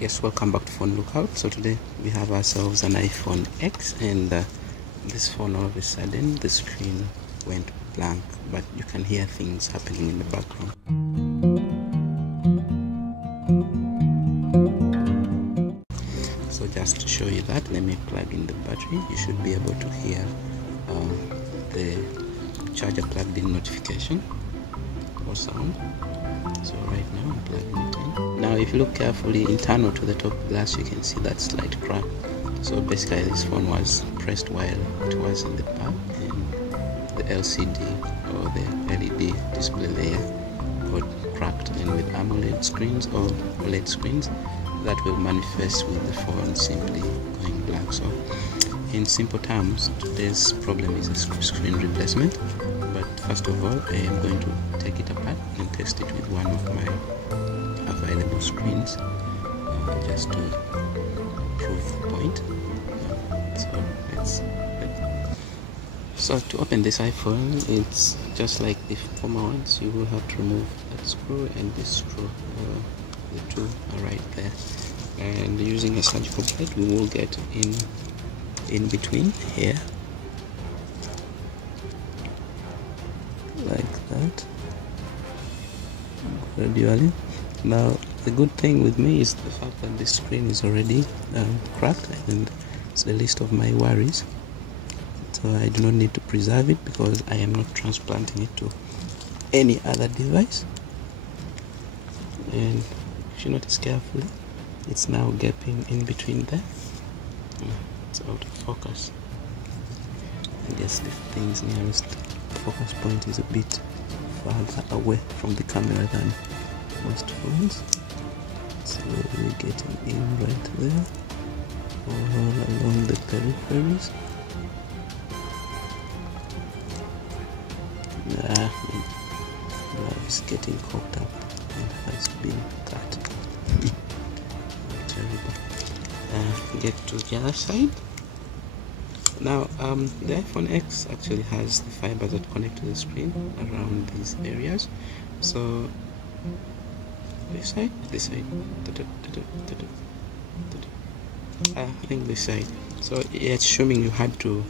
Yes, welcome back to Phone Lookout. So today we have ourselves an iPhone X, and this phone, all of a sudden the screen went blank, but you can hear things happening in the background. So just to show you that, let me plug in the battery. You should be able to hear the charger plugged in notification or sound. So right now I'm plugging it in. Now if you look carefully, internal to the top glass, you can see that slight crack. So basically this phone was pressed while it was in the pack, and the LCD or the LED display layer got cracked. And with AMOLED screens or OLED screens, that will manifest with the phone simply going black. So in simple terms, today's problem is a screen replacement. But first of all, I am going to take it apart and test it with one of my available screens, just to prove the point. So to open this iPhone, it's just like the former ones. You will have to remove that screw and this screw. The two are right there, and using a surgical blade, we will get in between here, like that, gradually. Now the good thing with me is the fact that the screen is already cracked, and it's the least of my worries. So I do not need to preserve it because I am not transplanting it to any other device. And if you notice carefully, it's now gaping in between there. It's out of focus. I guess the thing's nearest focus point is a bit farther away from the camera than most phones. So we're getting in right there, all along the peripheries. It's getting cocked up and has been cut. Terrible. Get to the other side. Now the iPhone X actually has the fibers that connect to the screen around these areas. So this side, I think this side. So it's showing you had to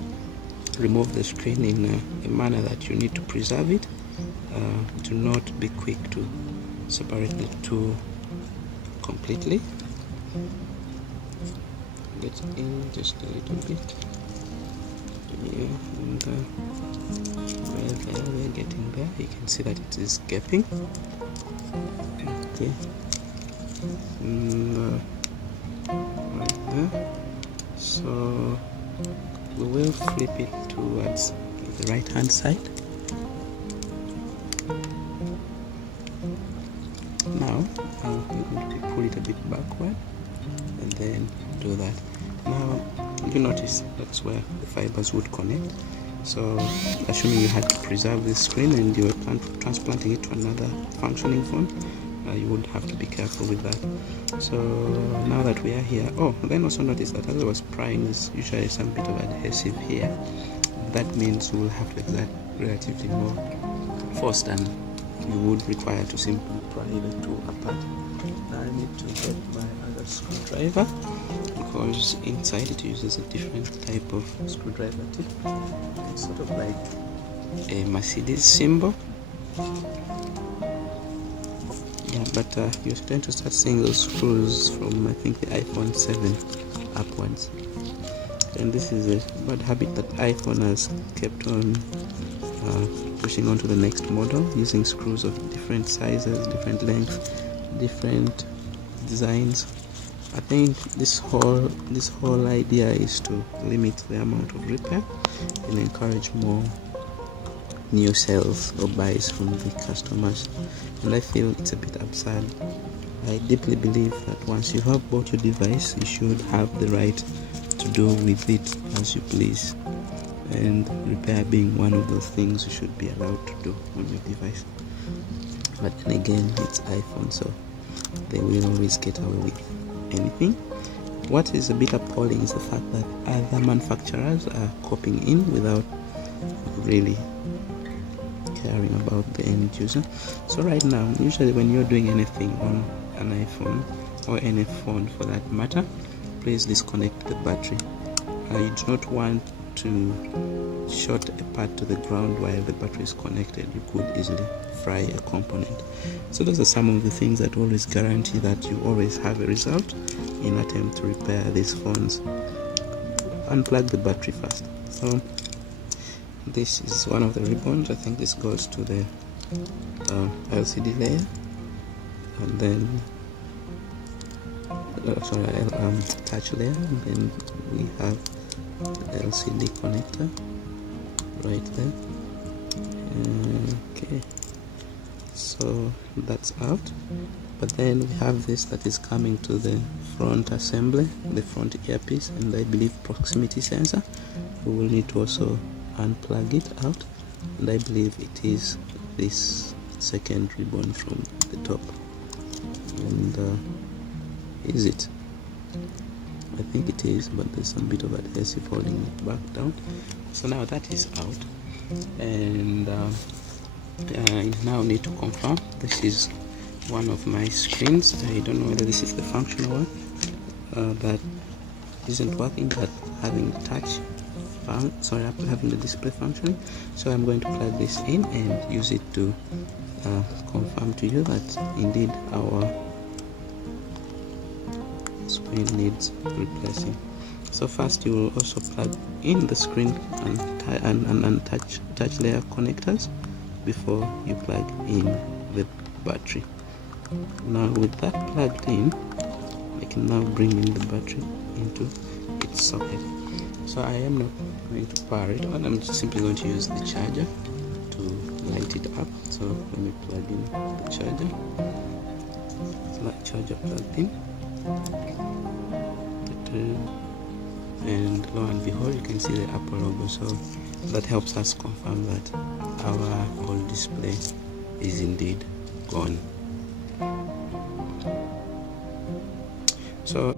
remove the screen in a manner that you need to preserve it. Do not be quick to separate the two completely. Get in just a little bit. Yeah, and we're getting there. You can see that it is gaping. Okay. And right there. So we will flip it towards the right hand side. Now I'm going to pull it a bit backward and then do that. Now you notice that's where the fibers would connect. So assuming you had to preserve this screen and you were transplanting it to another functioning phone, you would have to be careful with that. So now that we are here, then also notice that as I was prying, there's usually some bit of adhesive here. That means you will have to exert relatively more force than you would require to simply pry the two apart. Now I need to get my other screwdriver, because inside it uses a different type of screwdriver tip. It's sort of like a Mercedes symbol. Yeah, but you're going to start seeing those screws from, I think, the iPhone 7 upwards. And this is a bad habit that iPhone has kept on pushing on to the next model, using screws of different sizes, different lengths, different designs. I think this whole idea is to limit the amount of repair and encourage more new sales or buys from the customers, and I feel it's a bit absurd. I deeply believe that once you have bought your device, you should have the right to do with it as you please, and repair being one of those things you should be allowed to do on your device. But then again, it's iPhone, so they will always get away with anything. What is a bit appalling is the fact that other manufacturers are copying in without really caring about the end user. So right now, usually when you're doing anything on an iPhone, or any phone for that matter, please disconnect the battery. You do not want to short a part to the ground while the battery is connected. You could easily fry a component. So those are some of the things that always guarantee that you always have a result in attempt to repair these phones. Unplug the battery first. So this is one of the ribbons. I think this goes to the LCD layer, and then touch layer, and then we have the LCD connector right there. Okay, so that's out. But then we have this that is coming to the front assembly, the front earpiece, and I believe proximity sensor. We will need to also unplug it out, and I believe it is this second ribbon from the top. And is it? I think it is, but there's some bit of adhesive holding it back down. So now that is out, and I now need to confirm. This is one of my screens. I don't know whether this is the functional one that isn't working, but having having the display function. So I'm going to plug this in and use it to confirm to you that indeed our screen needs replacing. So first you will also plug in the screen and touch layer connectors before you plug in the battery. Now with that plugged in, I can now bring in the battery into its socket. So I am not going to power it on, I'm just simply going to use the charger to light it up. So let me plug in the charger. So that charger plugged in, and lo and behold, you can see the Apple logo. So that helps us confirm that our old display is indeed gone. So